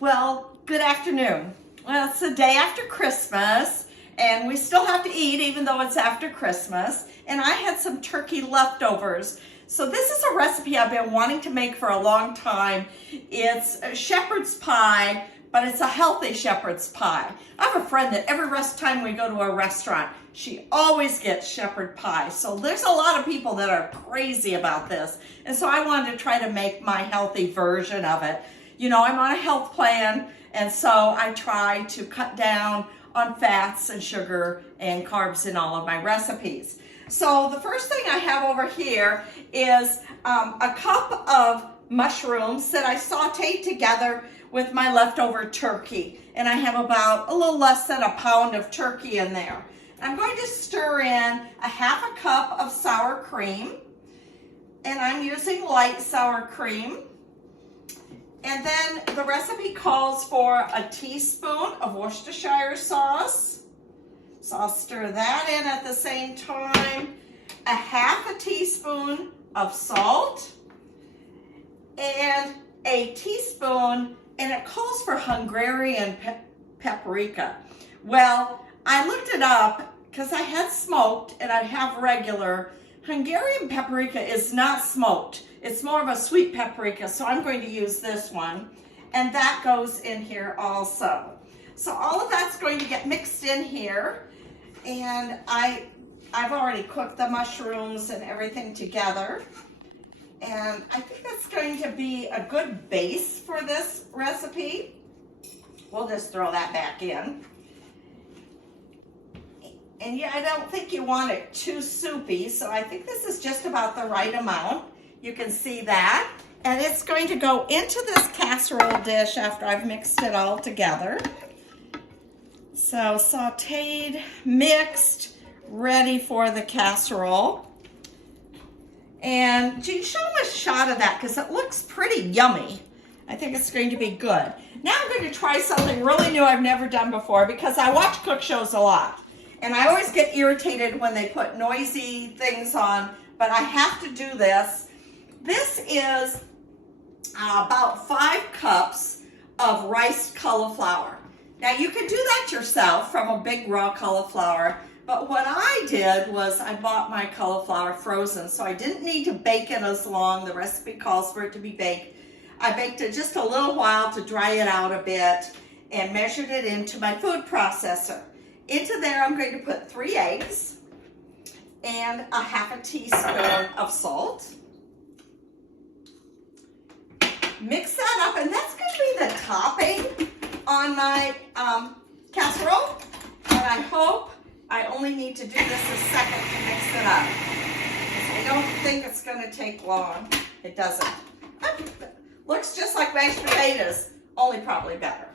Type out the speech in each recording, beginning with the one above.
Well, good afternoon. Well, it's the day after Christmas, and we still have to eat even though it's after Christmas. And I had some turkey leftovers. So this is a recipe I've been wanting to make for a long time. It's a shepherd's pie, but it's a healthy shepherd's pie. I have a friend that every time we go to a restaurant, she always gets shepherd pie. So there's a lot of people that are crazy about this. And so I wanted to try to make my healthy version of it. You know, I'm on a health plan, and so I try to cut down on fats and sugar and carbs in all of my recipes. So the first thing I have over here is a cup of mushrooms that I sauteed together with my leftover turkey. And I have about a little less than a pound of turkey in there. I'm going to stir in a half a cup of sour cream. And I'm using light sour cream. And then the recipe calls for a teaspoon of Worcestershire sauce. So I'll stir that in at the same time. A half a teaspoon of salt. And a teaspoon, and it calls for Hungarian paprika. Well, I looked it up because I had smoked and I have regular. Hungarian paprika is not smoked. It's more of a sweet paprika, so I'm going to use this one. And that goes in here also. So all of that's going to get mixed in here. And I've already cooked the mushrooms and everything together. And I think that's going to be a good base for this recipe. We'll just throw that back in. And yeah, I don't think you want it too soupy, so I think this is just about the right amount. You can see that. And it's going to go into this casserole dish after I've mixed it all together. So sauteed, mixed, ready for the casserole. And show them a shot of that because it looks pretty yummy. I think it's going to be good. Now I'm going to try something really new I've never done before because I watch cook shows a lot. And I always get irritated when they put noisy things on, but I have to do this. This is about 5 cups of riced cauliflower. Now you can do that yourself from a big raw cauliflower, but what I did was I bought my cauliflower frozen, so I didn't need to bake it as long. The recipe calls for it to be baked. I baked it just a little while to dry it out a bit and measured it into my food processor. Into there I'm going to put 3 eggs and a half a teaspoon of salt. Mix that up, and that's going to be the topping on my casserole. And I hope I only need to do this a second to mix it up. So I don't think it's going to take long. It doesn't. Looks just like mashed potatoes, only probably better.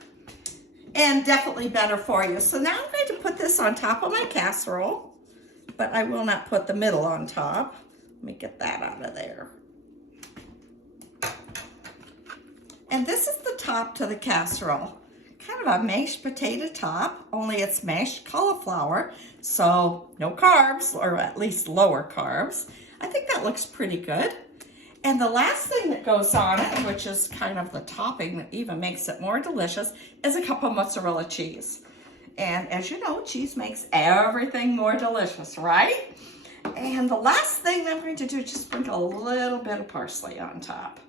And definitely better for you. So now I'm going to put this on top of my casserole, but I will not put the middle on top. Let me get that out of there. And this is the top to the casserole. Kind of a mashed potato top, only it's mashed cauliflower, so no carbs, or at least lower carbs. I think that looks pretty good. And the last thing that goes on it, which is kind of the topping that even makes it more delicious, is a cup of mozzarella cheese. And as you know, cheese makes everything more delicious, right? And the last thing I'm going to do is just sprinkle a little bit of parsley on top.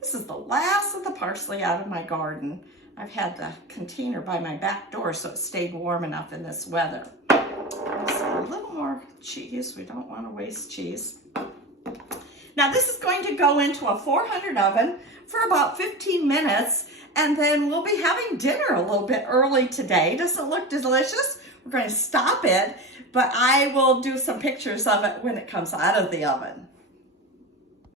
This is the last of the parsley out of my garden. I've had the container by my back door so it stayed warm enough in this weather. So a little more cheese. We don't want to waste cheese. Now this is going to go into a 400 oven for about 15 minutes, and then we'll be having dinner a little bit early today. Does it look delicious? We're going to stop it, but I will do some pictures of it when it comes out of the oven.